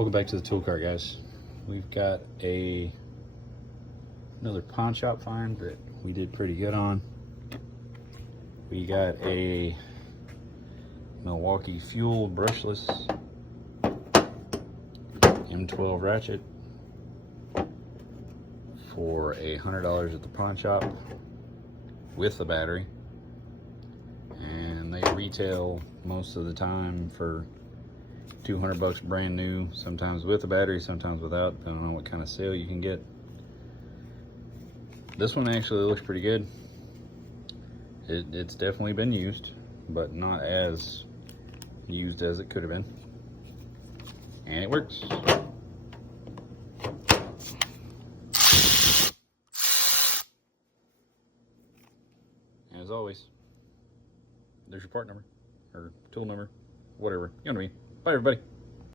Welcome back to the tool cart, guys. We've got another pawn shop find that we did pretty good on. We got a Milwaukee fuel brushless M12 ratchet for $100 at the pawn shop with the battery, and they retail most of the time for $200 brand new, sometimes with a battery, sometimes without, depending on what kind of sale you can get. This one actually looks pretty good. It's definitely been used, but not as used as it could have been. And it works. And as always, there's your part number, or tool number, whatever. You know what I mean. Bye, everybody.